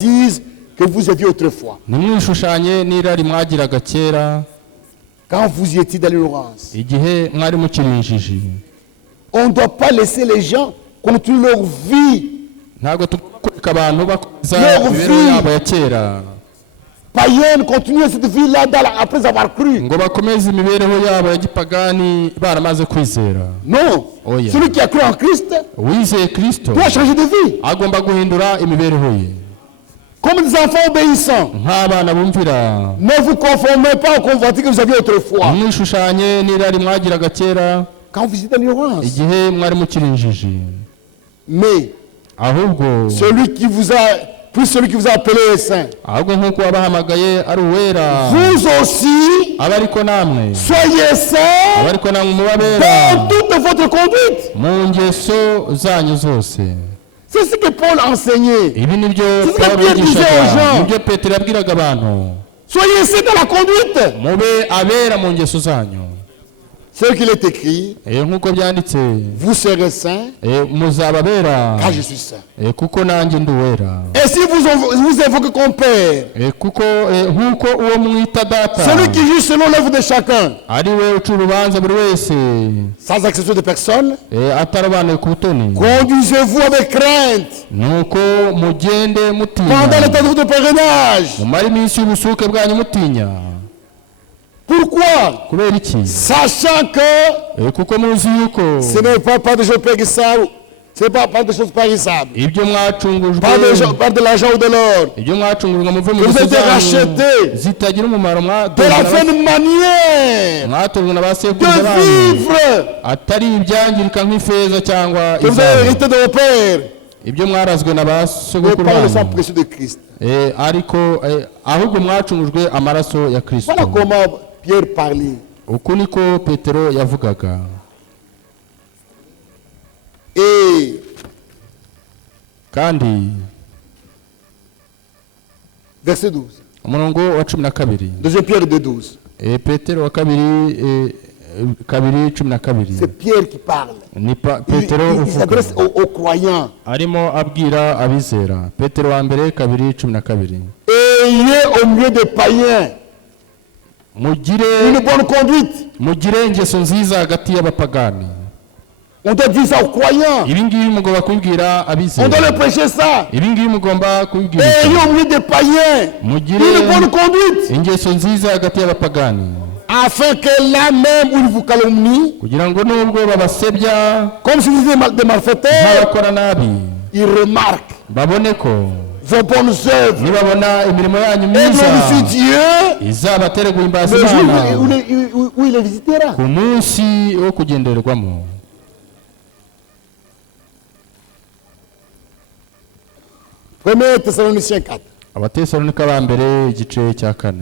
que vous aviez autrefois. nimwishushanye n'irari mwagiraga kera Quand vous y étiez dans l'ignorance. igihe mwari mukiri injiji. On ne doit pas laisser les gens continuer leur vie ntabwo tukureka abantu bakomeza Leur imibereho vie. yabo ya kera païenne, continuer cette vie-là après avoir cru. ngo bakomeze imibereho yabo ya gipagani baramaze kwizera. Non. Oh, yeah. Celui qui a cru en Christ uwizeye kristo doit changer de vie. agomba guhindura imibereho ye Comme des enfants obéissants. nk'abana bumvira. Ne vous conformez pas au convoitise que vous aviez autrefois. mwishushanye n'irari mwagiraga kera Quand vous étiez dans l'ignorance. igihe mwari mukiri injiji. Mais ahubwo celui qui vous a appelé saint. ahubwo nk'uko wabahamagaye ari uwera Vous aussi, aba ariko namwe soyez saints aba ariko namwe mubabera dans toute votre conduite. mu ngeso zanyu zose. C'est ce que Paul enseignait. ibi nibyo C'est ce que Pawulo Pierre disait aux yigishaga gens. nibyo petero yabwiraga abantu. Soyez saints dans la conduite. mube abera mu ngeso zanyu. C'est ce qu'il est écrit. nk'uko byanditse Vous serez saints muzababera car je suis saint. kuko nanjye ndi uwera. Et si vous évoquez comme père, kuko nk'uko uwo mwita data celui qui juge selon l'œuvre de chacun, ari we uca urubanza buri wese sans exception de personne, atarobanuye ku butoni, conduisez-vous avec crainte nuko mugende pendant mutinya le temps de votre pèlerinage. mumare iminsi y'ubusuke bwanyu mutinya. Pourquoi? kubera iki? Sachant que kuko muzi yuko ce n'est pas des choses périssables, ce n'est pas des choses périssables, ibyo mwacungujwe pas de l'argent ou de l'or, ibyo mwacungujwe muve mu que vous ngeso avez été rachetés zitagira umumaro de la bonne manière mwatojwe na ba de sekuruza banyu, vivre atari ibyangirika nk'ifeza cyangwa que vous avez izahabu, hérité de vos pères, ibyo mwarazwe na ba mais sogokuru par le sang banyu, précieux de Christ. ariko ahubwo mwacungujwe amaraso ya kristo. Voilà comment Pierre parlait. uku niko petero yavugaga. Et kandi verset 12. umurongo wa 12 Deuxième Pierre 2:12. petero wa kabiri 12. C'est Pierre qui parle. ni Il petero uvuga s'adresse aux croyants. arimo abwira abizera. petero wa mbere 2:12. Ayez au milieu des païens mugire une bonne conduite. mugire ingeso nziza hagati y'abapagani. On doit dire ça aux croyants. ibi ngibi mugomba kubibwira On doit abizera. leur prêcher ça. ibi ngibi mugomba kubibwira Ayez au milieu des païens mugire une bonne conduite. ingeso nziza hagati y'abapagani, Afin que là même où ils vous calomnient, kugira ngo nubwo babasebya comme si vous étiez des malfaiteurs, nk'abakora nabi, ils remarquent babone ko vos bonnes œuvres nibabona imirimo yanyu et myiza glorifient Dieu izabatere guhimbaza le Imana jour où il les visitera. ku munsi wo kugendererwamo. 1 Thessaloniciens 4. abatesalonika ba mbere igice cya 4.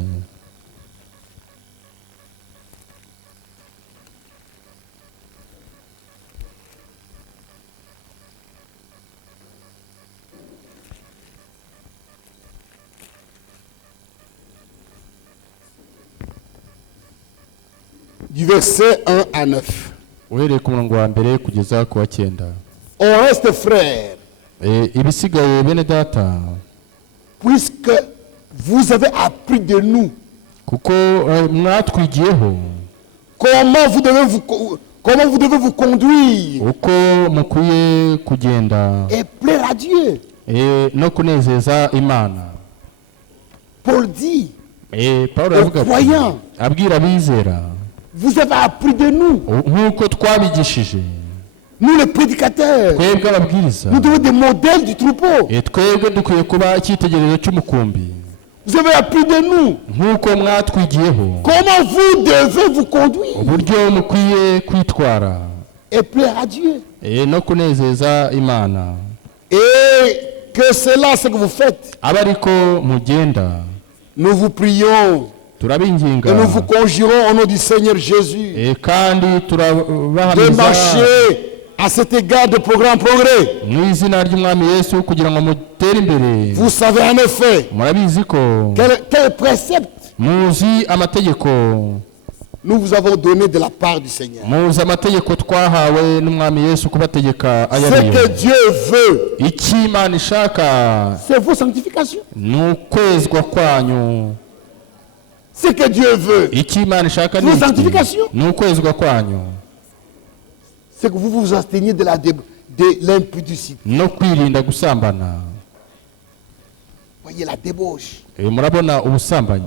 Du verset 1 à 9. uhereye ku murongo wa mbere kugeza ku wa 9. On reste frères, ibisigaye bene data, puisque vous avez appris de nous kuko mwatwigiyeho comment vous devez vous conduire uko mukwiye kugenda et plaire à Dieu. no kunezeza Imana. Paul dit, Pawulo yavuga ati, croyants, abwira abizera, vous avez appris de nous, nk'uko twabigishije nous les prédicateurs, twebwe ababwiriza, nous devons être des modèles du troupeau. twebwe dukwiye kuba icyitegererezo cy'umukumbi. Vous avez appris de nous nk'uko mwatwigiyeho comment vous devez vous conduire uburyo mukwiye kwitwara et plaire à Dieu. no kunezeza Imana. Et que cela, ce que vous faites, aba ariko mugenda. nous vous prions turabinginga et nous vous conjurons au nom du Seigneur Jésus kandi de turabahamiza marcher à cet égard de progrès. mu izina ry'umwami Yesu kugira ngo mutere imbere. Vous savez en effet murabizi ko quel précepte muzi amategeko nous vous avons donné de la part du Seigneur. muzi amategeko twahawe n'umwami yesu kubategeka Ce que ayariyo. Dieu veut, icyo imana ishaka c'est vos sanctifications. ni ukwezwa kwanyu. Ce que Dieu veut, icyo imana ishaka ni Vos iki? sanctifications. Ni ukwezwa kwanyu c'est que vous vous absteniez de l'impudicité. no kwirinda gusambana. Voyez la débauche. Murabona ubusambanyi,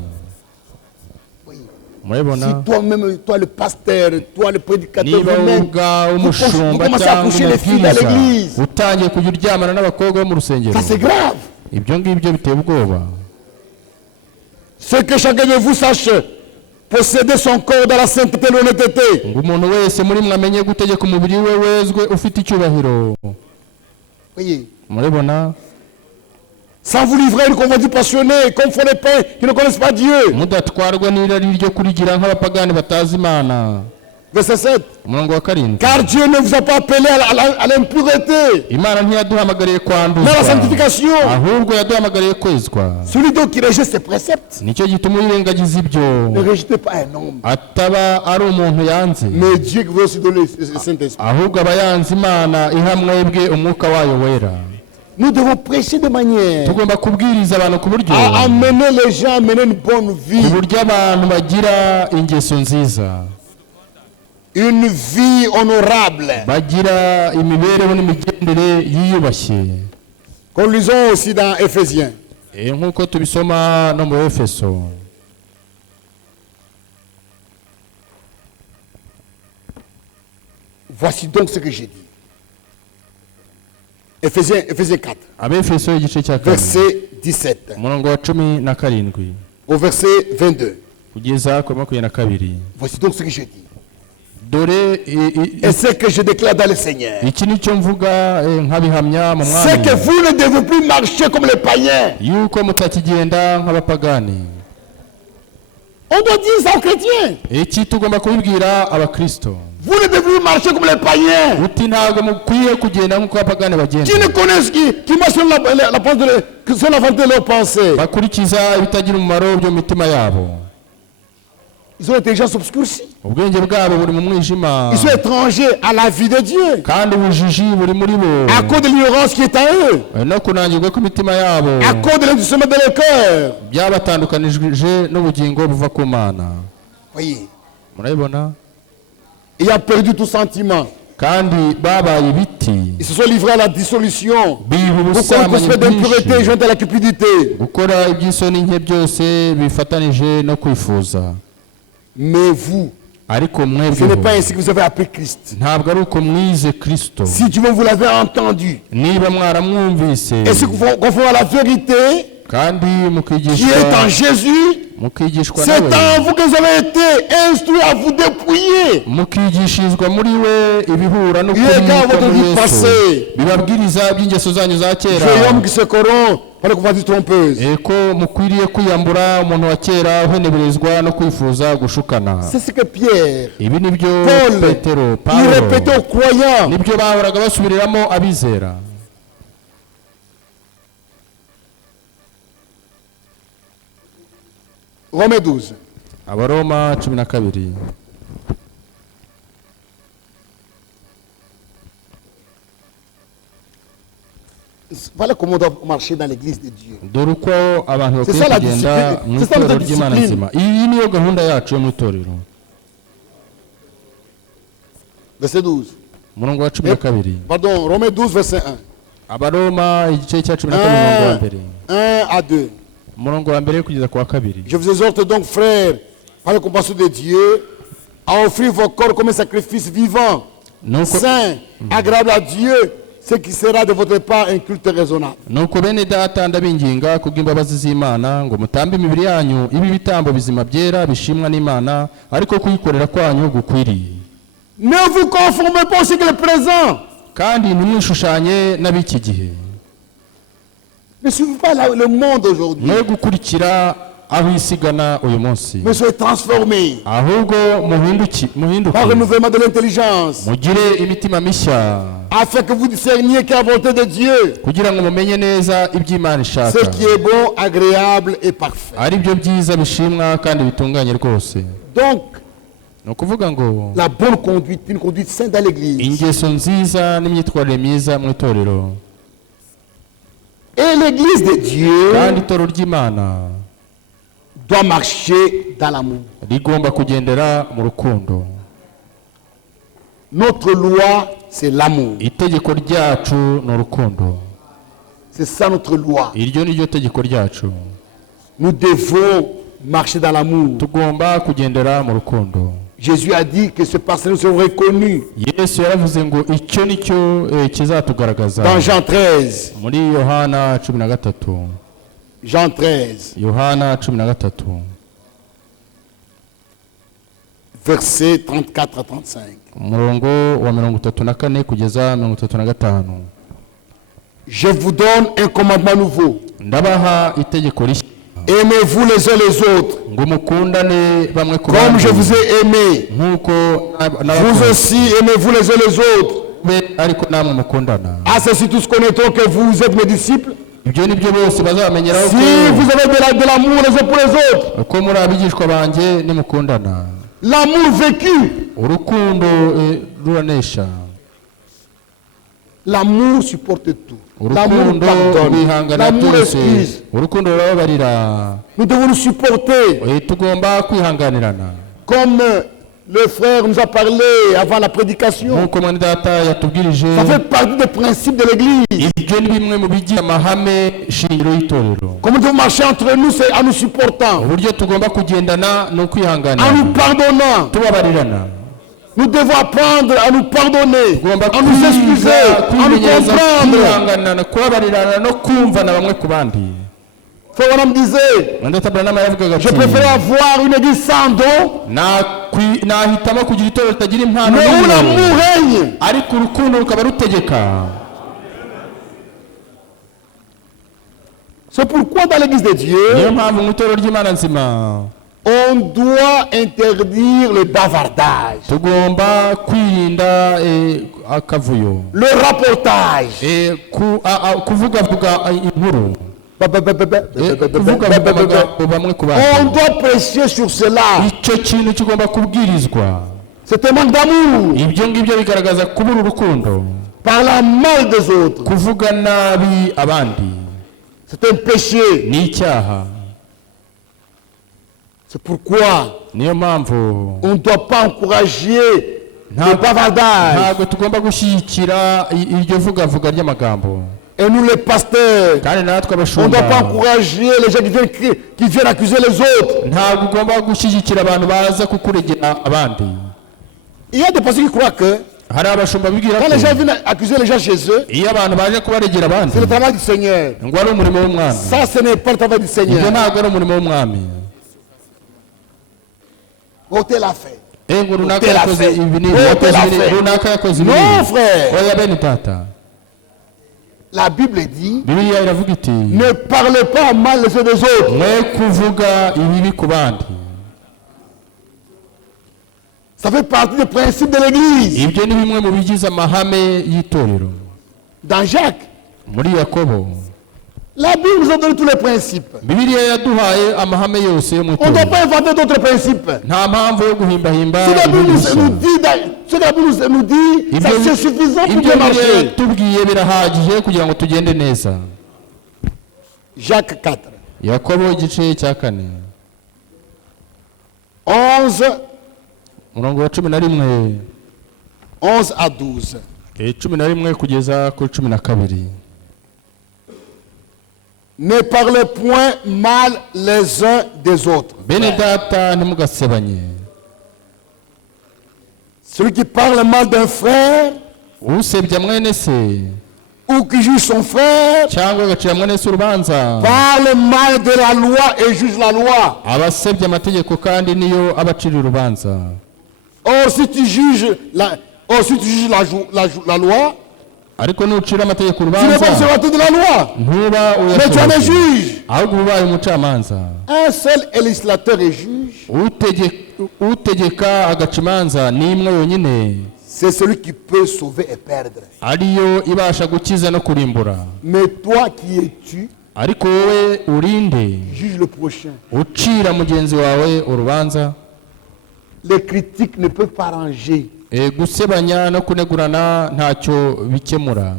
Voyez. murabona Si toi-même, toi le pasteur, toi le prédicateur, niba vous-même, ubwa vous umushumba commencez à cyangwa coucher les filles dans umubwiriza l'église. utangiye kujya uryamana n'abakobwa bo mu rusengero, Ça c'est grave. ibyo ngibyo biteye ubwoba. Ce que chacun de vous sache, posséder son corps dans la sainteté et l'honnêteté. ngo umuntu wese muri mwe amenye gutegeka umubiri we wezwe ufite icyubahiro. Voyez. Murabona, Sans vous livrer à une convoitise passionnée, comme font les païens qui ne connaissent pas Dieu. mudatwarwa n'irari ryo kurigira nk'abapagani batazi Imana. Verset 7. Umurongo wa karindwi, Car Dieu ne vous a pas appelé à l'impureté, Imana ntiyaduhamagariye mais à la kwanduzwa, sanctification. ahubwo yaduhamagariye kwezwa. Celui donc qui rejette ses préceptes, nicyo gituma uyirengagiza ibyo ne rejetez pas un homme, ataba ari umuntu yanze, mais Dieu qui vous a aussi donné le Saint-Esprit. ahubwo aba yanze Imana iha mwebwe umwuka wayo wera. Nous devons prêcher de manière tugomba kubwiriza abantu ku buryo à amener les gens à mener une bonne ku vie. buryo abantu bagira ingeso nziza, Une vie honorable. bagira imibereho n'imigendere yiyubashye. Comme nous lisons aussi dans Éphésiens. Nk'uko tubisoma no mu Efeso. Voici donc ce que j'ai dit. Éphésiens 4, Abefeso igice cya kane verset 17 umurongo wa 17 au verset 22. kugeza ku 22. Voici donc ce que j'ai dit. dore Et ce que je déclare dans le Seigneur. iki nicyo mvuga nkabihamya mu C'est mwami, que vous ne devez plus marcher comme les païens. yuko mutakigenda nk'abapagani. On doit dire ça aux chrétiens. Iki tugomba kubibwira abakristo, Vous ne devez plus marcher comme les païens. uti ntabwo mukwiye kugenda nk'uko abapagani bagenda, Qui ne connaissent, qui marchent sur la volonté de leurs pensées. bakurikiza ibitagira umumaro byo mu mitima yabo. Ils ont l'intelligence obscurcie. ubwenge bwabo buri mu mwijima, Ils sont étrangers à la vie de Dieu. kandi ubujiji buri muri bo, À cause de l'ignorance qui est en eux. no kunangirwa kw'imitima yabo À cause de l'indiscernment de leur cœur. byabatandukanije n'ubugingo buva ku Mana. Voyez. Murabibona, Ils ont perdu tout sentiment. kandi babaye ibiti, Ils se sont livrés à la dissolution. biha Beaucoup ubusambanyi de d'impureté bwinshi, jointes à la cupidité. gukora iby'isoni nke byose bifatanije no kwifuza. Mais vous, ariko ce n'est mwebweho pas ainsi que vous avez appris Christ. ntabwo ari uko mwize Kristo. Si du moins vous l'avez entendu, niba mwaramwumvise et ce conforme à la vérité kandi qui est en mukigishwa Jésus, mukigishwa c'est nawe, en vous que vous avez été instruits à vous dépouiller. mukigishirizwa muri we ibihura no Il est quand muri votre vie Yesu, passée, bibabwiriza by'ingeso zanyu za kera, vieil homme qui se corrompt par la convoitise trompeuse. ko mukwiriye kwiyambura umuntu wa kera uheneberezwa no kwifuza gushukana. C'est ce que Pierre, Ibi nibyo Paul, Petero, il Pawulo répétait aux croyants. nibyo bahoraga basubiriramo abizera. Romains 12. Abaroma 12. Voilà comment on doit marcher dans l'église de Dieu. dore uko abantu C'est bakwiye ça la kugenda discipline. mu C'est ça itorero la ry'Imana discipline. nzima. Iyi niyo gahunda yacu yo mu itorero. Verset 12. Umurongo wa 12. Pardon, Romains 12, verset 1. Abaroma igice cya 12 umurongo wa 1 mbere. à 2. Umurongo wa mbere kugeza ku wa 2. Je vous exhorte donc, frères, par la compassion de Dieu, à offrir vos corps comme un sacrifice vivant, Nuko saint, agréable à Dieu, ce qui sera de votre part un culte raisonnable. nuko bene data ndabinginga kubw'imbabazi z'Imana ngo mutambe imibiri yanyu ibi bitambo bizima byera bishimwa n'Imana, ariko kuyikorera kwanyu gukwiriye. Ne vous conformez pas au siècle présent. Kandi ntimwishushanye n'ab'iki gihe, Ne suivez pas le monde aujourd'hui. mwe gukurikira aho isigana uyu munsi, Mais soyez transformés ahubwo muhinduke par le renouvellement de l'intelligence, mugire imitima mishya, afin que vous discerniez quelle est la volonté de Dieu, kugira ngo mumenye neza iby'Imana ishaka, ce qui est bon, agréable et parfait. ari byo byiza bishimwa kandi bitunganye rwose. Donc, ni ukuvuga ngo la bonne conduite, une conduite sainte dans l'église. ingeso nziza n'imyitwarire myiza mu itorero Et l'église de Dieu kandi itorero ry'Imana doit marcher dans l'amour. rigomba kugendera mu rukundo. Notre loi, c'est l'amour. Itegeko ryacu ni urukundo. C'est ça notre loi. Iryo ni ryo tegeko ryacu. Nous devons marcher dans l'amour. Tugomba kugendera mu rukundo. Jésus a dit que ce passage nous sera reconnu. Yesu yaravuze ngo icyo nicyo kizatugaragaza. Dans Jean 13. Muri Yohana 13. Jean 13. Yohana 13. Versets 34 à 35. Umurongo wa 34 kugeza 35. Je vous donne un commandement nouveau. Ndabaha itegeko rishya. Aimez-vous les uns les autres. Ngo mukundane bamwe ku bandi. Comme je vous ai aimé. Nkuko Vous aussi aimez-vous les uns les autres. Ariko namwe mukundana. À ceci tous connaîtront que vous êtes mes disciples. Ibyo nibyo bose bazamenyeraho Si vous avez de l'amour les uns pour les autres. ko muri abigishwa banjye nimukundana. L'amour vécu. Urukundo ruranesha. L'amour supporte tout. L'amour Urukundo pardonne. L'amour excuse. Urukundo rurababarira. Nous devons nous supporter. Tugomba kwihanganirana. Comme le frère nous a parlé avant la prédication. Nkuko mwene data yatubwirije. Ça fait partie des principes de l'église. Ibyo ni bimwe mu bigize amahame shingiro y'itorero. Comment nous devons marcher entre nous, c'est en nous supportant. Uburyo tugomba kugendana no En kwihanganirana. nous pardonnant. Tubabarirana. Nous devons apprendre à nous pardonner, Tugomba à nous excuser, à nous comprendre. kwihanganirana, kubabarirana no kumvana bamwe ku bandi. Frère Branham disait, je préfère avoir une église sans don, nahitamo kugira itorero ritagira impano mais où l'amour règne. ariko urukundo rukaba rutegeka. C'est pourquoi dans l'église de Dieu, Niyo mpamvu mu itorero ry'Imana nzima on doit interdire le bavardage, tugomba kwirinda akavuyo, le rapportage, kuvugavuga inkuru, kuvugavuga amagambo bamwe ku on bandi. doit prêcher sur cela. Icyo kintu kigomba kubwirizwa. C'est un manque d'amour. Ibyo ngibyo bigaragaza kubura urukundo, Parler mal des autres, kuvuga nabi abandi c'est un péché. ni icyaha. C'est pourquoi Niyo mpamvu on ne doit pas encourager le bavardage. ntabwo tugomba gushyigikira iryo vugavuga ry'amagambo. Et nous les pasteurs, Kandi natwe on ne doit pas abashumba encourager les gens qui viennent accuser les autres. ntabwo ugomba gushyigikira abantu baza kukuregera abandi. Il y a des pasteurs qui croient que Hari abashumba bibwira quand les gens ko viennent accuser les gens chez eux, iyo abantu baje kubaregera abandi c'est le travail du Seigneur. ngo ari umurimo w'umwami. Ça, ce n'est pas le travail du Ibyo Seigneur. ntabwo ari umurimo w'umwami. Ôtez la fait. Ngo runaka Ôtez la yakoze fait. ibi n'ibi, Ôtez yakoze la ibi n'ibi, fait. runaka yakoze ibi Non, n'ibi. frère. Oya bene tata, La Bible dit, Bibiliya iravuga iti ne parlez pas mal les uns des autres. mwe kuvuga ibibi ku bandi. Ça fait partie des principes de l'église. Ibyo ni bimwe mu bigize amahame y'itorero. Dans Jacques, Muri Yakobo la Bible nous a donné tous les principes. Bibiliya yaduhaye amahame yose yo mu On ne doit itorero. pas inventer d'autres principes. Nta mpamvu yo guhimbahimba Ce que la Bible ibindi nous bishya. dit, ce que la Bible nous dit, ça, c'est suffisant pour Ibyo bien Bibiliya marcher. yatubwiye birahagije kugira ngo tugende neza. Jacques 4, Yakobo igice cya 4 11, umurongo wa 11 11 à 12. 11 kugeza kuri 12. Ne parlez point mal les uns des autres. Bene data ntimugasebanye. Celui qui parle mal d'un frère Usebya mwene se ou qui juge son frère cyangwa agacira mwene se urubanza parle mal de la loi et juge la loi. abasebya amategeko kandi niyo abacira urubanza. Or, si tu juges la loi, Ariko nucira amategeko tu n'es pas urubanza observateur de la loi, ntuba mais tu en es uyasohoje, juge. ahubwo ubaye umucamanza. Un seul est législateur et juge, Utegeka agaca imanza ni imwe yonyine, c'est celui qui peut sauver et perdre. ariyo ibasha gukiza no kurimbura. Mais toi qui es-tu, Ariko wowe urinde juge le prochain. ucira mugenzi wawe urubanza. les critiques ne peuvent pas arranger. Gusebanya no kunegurana ntacyo bikemura.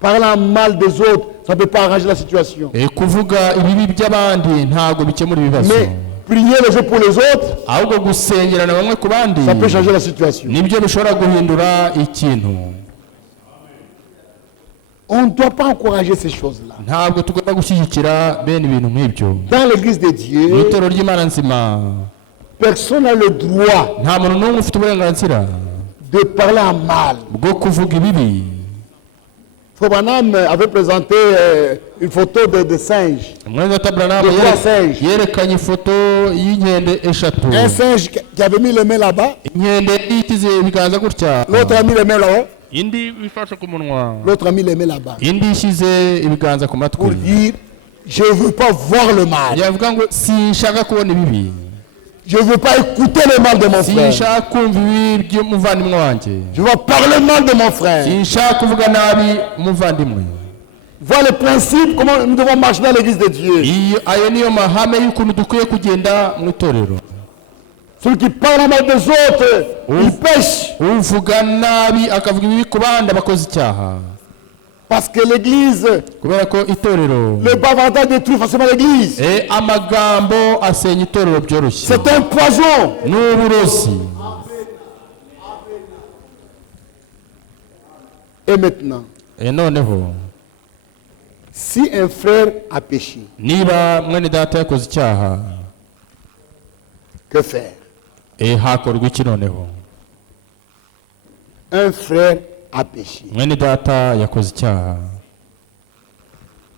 Parlant mal des autres, ça ne peut pas arranger la situation. Kuvuga ibibi by'abandi ntago bikemura ibibazo. Mais prier les uns pour les autres, ahubwo gusengerana bamwe ku bandi ça peut changer la situation. nibyo bishobora guhindura ikintu. On ne doit pas encourager ces choses-là. Ntabwo tugomba gushyigikira bene ibintu nk'ibyo. Dans l'église de Dieu, Itorero ry'Imana nzima personne n'a le droit nta muntu n'umwe ufite uburenganzira de parler en mal. bwo kuvuga ibibi. Frère Branham avait présenté une photo de singe. Mwene Branham yerekanye ifoto y'inkende eshatu. Un singe qui avait mis les mains là-bas. Inkende itize ibiganza gutya. L'autre a mis les mains là-haut. Indi ifashe ku munwa. L'autre a mis les mains là-bas. Indi ishyize ibiganza ku matwi. Pour dire, je ne veux pas voir le mal. Yavuga ngo sinshaka kubona ibibi. Je ne veux pas écouter le mal de mon frère. Sinshaka kumva ibibi by'umuvandimwe wanjye. Je veux parler mal de mon frère. Sinshaka kuvuga nabi umuvandimwe. Voilà le principe, comment nous devons marcher dans l'église de Dieu. Ayo niyo mahame y'ukuntu dukwiye kugenda mu itorero. Celui qui parle mal des autres, il pêche. Uvuga nabi akavuga ibibi ku bandi abakoze icyaha. Parce que l'église, kubera ko itorero, le bavardage détruit forcément l'église. Amagambo asenya itorero byoroshye. C'est un poison. N'uburozi. Et maintenant, noneho, si un frère a péché, niba mwene data yakoze icyaha, que faire? hakorwa iki noneho? Un frère a péché. Mwene data yakoze icyaha.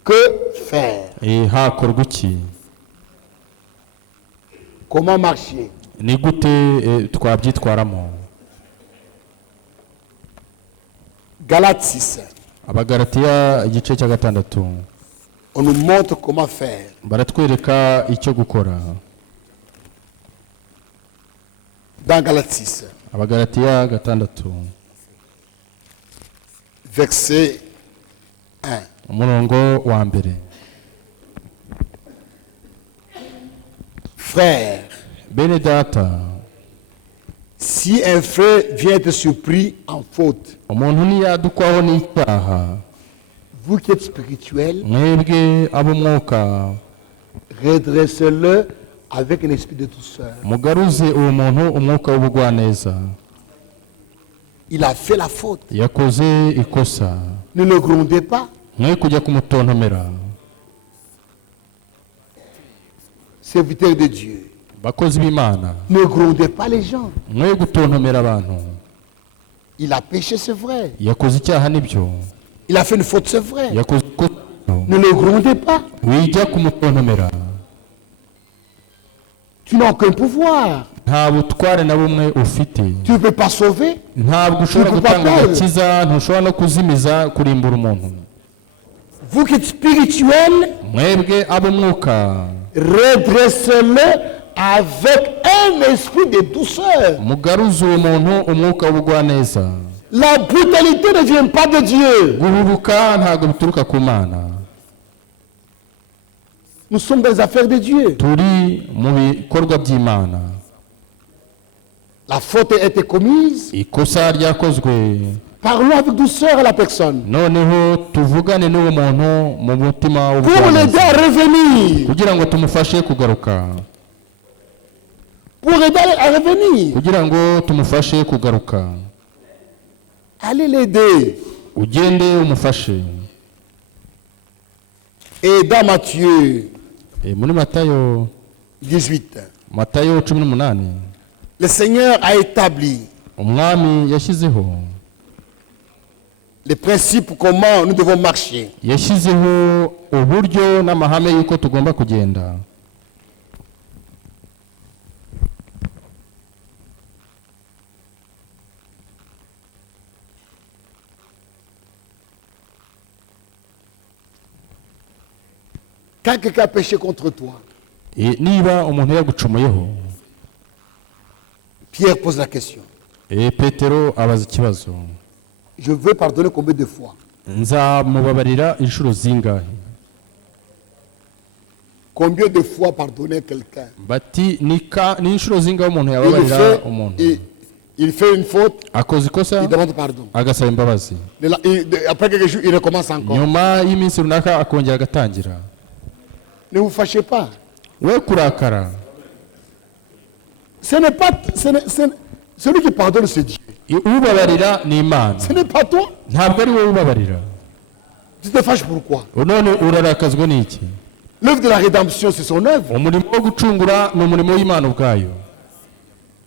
Que faire? Hakorwa iki? Comment marcher? Ni gute twabyitwaramo? Galates 6. Abagalatiya igice cya 6. On nous montre comment faire. Baratwereka icyo gukora. Dans Galates 6. Abagalatiya 6. Verset 1. Umurongo wa mbere. Frère, bene data, si un frère vient être surpris en faute, umuntu niyadukwaho n'icyaha, vous qui êtes spirituel, mwebwe ab'umwuka, redressez-le avec un esprit de douceur. mugaruze uwo muntu umwuka w'ubugwaneza. Il a fait la faute. Yakoze ikosa. Ne le grondez pas. Mwe kujya kumutontomera. Serviteur de Dieu. Bakozi b'Imana. Ne grondez pas les gens. Mwe gutontomera abantu. Il a péché, c'est vrai. Yakoze icyaha nibyo. Il a fait une faute, c'est vrai. Yakoze ne le grondez pas. Wijya kumutontomera. Tu n'as aucun pouvoir. Nta butware na bumwe ufite. Tu ne peux pas sauver. Ntabwo ushobora gutanga agakiza, ntushobora no kuzimiza kurimbura umuntu. Vous qui êtes spirituel, mwebwe ab'umwuka, redressez-le avec un esprit de douceur. mugaruze uwo muntu umwuka w'ubugwaneza. La brutalité ne vient pas de Dieu. Guhubuka ntabwo bituruka ku Mana. Nous sommes dans les affaires de Dieu. Turi mu bikorwa by'Imana. La faute a été commise. Ikosa ryakozwe. Parlons avec douceur à la personne. Noneho tuvugane n'uwo muntu mu mutima w'ubugwaneza. Pour l'aider à revenir. Kugira ngo tumufashe kugaruka. Pour aider à revenir. Kugira ngo tumufashe kugaruka. Allez l'aider. Ugende umufashe. Et dans Matthieu muri Matayo 18, Matayo 18, le Seigneur a établi umwami yashyizeho les principes comment nous devons marcher. Yashyizeho uburyo n'amahame yuko tugomba kugenda. Quand quelqu'un a péché contre toi, niba umuntu yagucumuyeho, Pierre pose la question. Petero abaza ikibazo. Je veux pardonner combien de fois? Nzamubabarira inshuro zingahe? Combien de fois pardonner quelqu'un? bati ni inshuro zingaho umuntu yababarira umuntu Il fait une faute, akoze ikosa il demande pardon. agasaba imbabazi Après quelques jours, il recommence encore. nyuma y'iminsi runaka akongera agatangira. Ne vous fâchez pas. we kurakara, Ce n'est pas celui qui pardonne, c'est Dieu. ubabarira ni Imana, Ce n'est pas toi. ntabwo ari wowe ubabarira. Tu te fâches pourquoi? none urarakazwa n'iki? L'œuvre de la rédemption, c'est son œuvre. umurimo wo gucungura ni umurimo w'Imana ubwayo.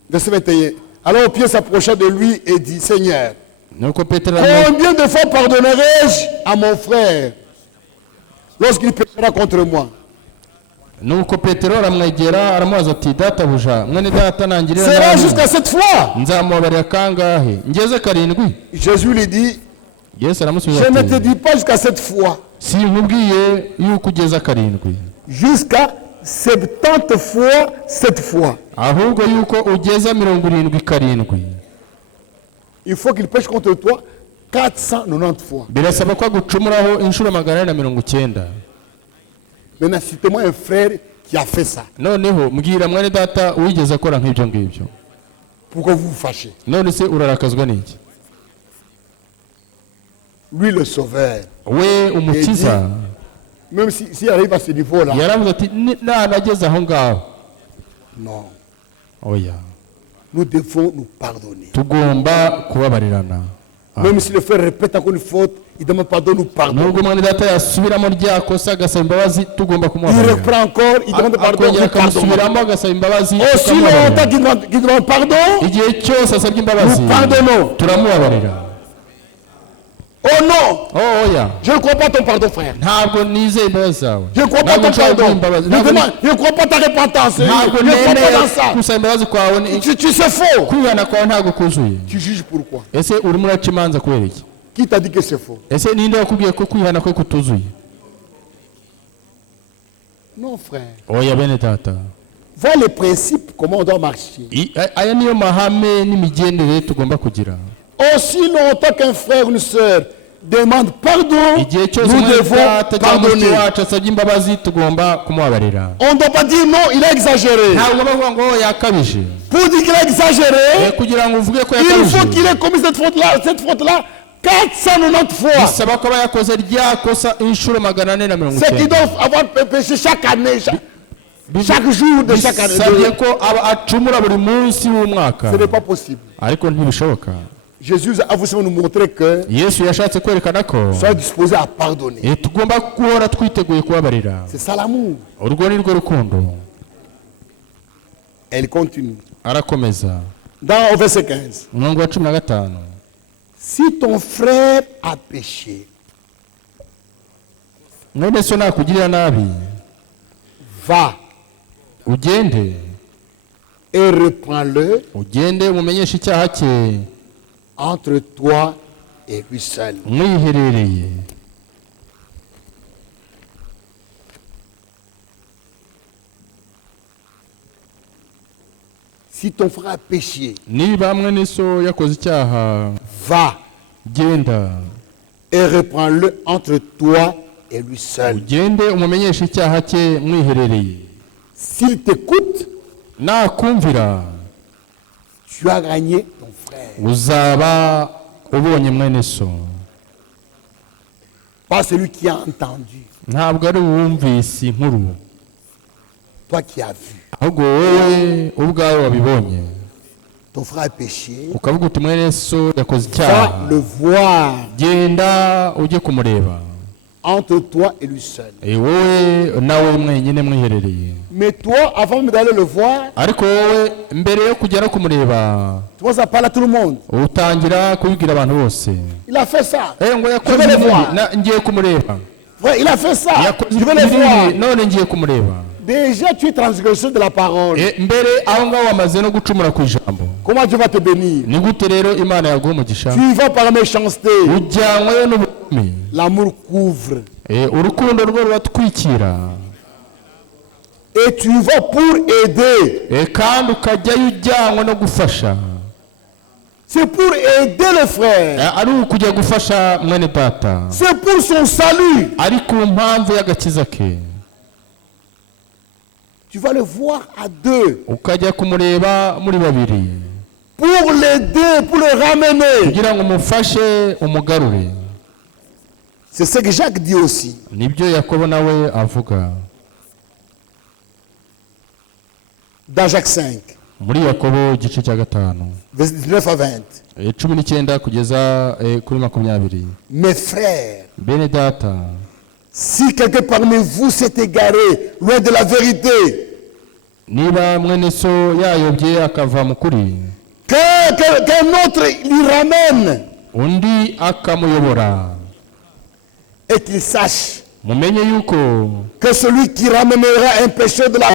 Verset 21. Alors Pierre s'approcha de lui et dit, Seigneur, nuko Petero combien de fois pardonnerai-je à mon frère lorsqu'il péchera contre moi? aramwegera aramubaza ati databuja mwene data nangirira Sera nabi, jusqu'à cette fois. nzamubabarira kangahe? ngeze karindwi? Jésus lui dit, Yesu aramusubiza je ne te ati dis pas jusqu'à cette fois, sinkubwiye yuko ugeza karindwi, jusqu'à 70 fois cette fois. ahubwo yuko ugeza 77. Il faut qu'il pêche contre toi 490 fois. birasaba ko agucumuraho inshuro 490. Maintenant, citez-moi un frère qui a fait ça. noneho mbwira mwene data wigeze akora nk'ibyo ngibyo. Pourquoi vous vous fâchez? none se urarakazwa n'iki? Lui, le sauveur, we umukiza même s'il arrive à ce niveau-là, yaravuze ati nanageze aho ngaho, non, oya, nous devons nous pardonner. tugomba kubabarirana. Même si le frère répète encore une faute, il demande pardon, nous pardonnons. nubwo mwene data yasubiramo rya kosa agasaba imbabazi, tugomba Il kumubabarira. reprend encore, il demande pardon, akongera nous pardonnons. akamusubiramo agasaba imbabazi, Aussi tukamubabarira. longtemps qu'il demande pardon, igihe cyose asabye imbabazi nous pardonnons. turamubabarira. Oh non, oh oya, je ne crois pas ton pardon, frère. ntabwo nizeye imbabazi zawe, Je ne crois pas ton nshaka pardon. imbabazi, Je ne crois pas ta repentance. Je ntabwo ne crois pas dans nemeye ça. gusaba imbabazi kwawe. Tu sais faux. kwihana kwawe ntabwo kuzuye. Tu juges pourquoi? ese urimo uraca imanza kubera iki? Qui t'a dit que c'est faux? ese ninde wakubwiye ko kwihana kwe kutuzuye? Non, frère. oya bene data, Voilà les principes, comment on doit marcher. aya niyo mahame n'imigendere tugomba kugira. Aussi longtemps qu'un frère ou une sœur demande pardon, igihe cyose nous umwene devons data cyangwa mushiki pardonner. wacu asabye imbabazi tugomba kumubabarira. On ne doit pas dire non, il a exagéré. ntabwo bavuga ngo yakabije. Pour dire qu'il a exagéré, kugira ngo uvuge ko il faut yakabije, qu'il ait commis cette faute-là 490 fois. bisaba ko aba yakoze rya kosa inshuro 490. C'est qu'ils doivent avoir péché chaque année, chaque jour de chaque année. bisabye ko aba acumura buri munsi w'umwaka, Ce n'est pas possible. ariko ntibishoboka. Jésus a voulu nous montrer que yesu yashatse kwerekana ko soyez disposés à pardonner. tugomba guhora twiteguye kubabarira. C'est ça l'amour. urwo ni rwo rukundo. Elle continue. arakomeza Dans au verset 15. umurongo wa 15. Si ton frère a péché, none so nakugirira nabi, va ugende et reprends-le ugende umumenyeshe icyaha cye entre toi et lui seul. mwiherereye. Si ton frère a péché, niba mwene so yakoze icyaha, va genda et reprends-le entre toi et lui seul. ugende umumenyeshe icyaha cye mwiherereye. S'il t'écoute, nakumvira, tu as gagné ton frère. uzaba ubonye mwene so. Pas celui qui a entendu, ntabwo ari uwumvise inkuru, toi qui as vu. ahubwo wowe ubwawe wabibonye, Ton frère a péché, ukavuga uti mwene so yakoze va icyaha, le voir genda ujye kumureba, entre toi et lui seul. wowe nawe mwenyine mwiherereye. Mais toi, avant d'aller le voir, ariko wowe mbere yo kujya no kumureba, tu vas à parler à tout le monde. utangira kubibwira abantu bose. Il a fait ça. ngo Je yakoze vais le ibi, voir. ngiye kumureba. Frère, il a fait ça. yakoze Je vais le voir. ibi, none ngiye kumureba. Déjà, tu es transgresseur de la parole. mbere aho ngaho wamaze no gucumura ku ijambo. Comment Dieu va te bénir? ni gute rero imana yaguha umugisha? Tu y vas par la méchanceté. ujyanywe n'ubugome. L'amour couvre. urukundo rwo ruratwikira. Et tu y vas pour aider. kandi ukajyayo ujyanywe no gufasha. C'est pour aider le frère. ari ukujya gufasha mwene data. C'est pour son salut. ari ku mpamvu y'agakiza ke. Tu vas le voir à deux. ukajya kumureba muri babiri Pour l'aider, pour le ramener. kugira ngo umufashe umugarure. C'est ce que Jacques dit aussi. Nibyo Yakobo nawe avuga Dans Jacques 5, muri Yakobo igice cya 5 verset 19 à 20. 19 kugeza kuri 20. Mes frères, Bene data, si quelqu'un parmi vous s'est égaré loin de la vérité, niba mwene so yayobye akava mu kuri, qu'un autre lui ramène undi akamuyobora, et qu'il sache mumenye yuko que celui qui ramènera un pécheur de la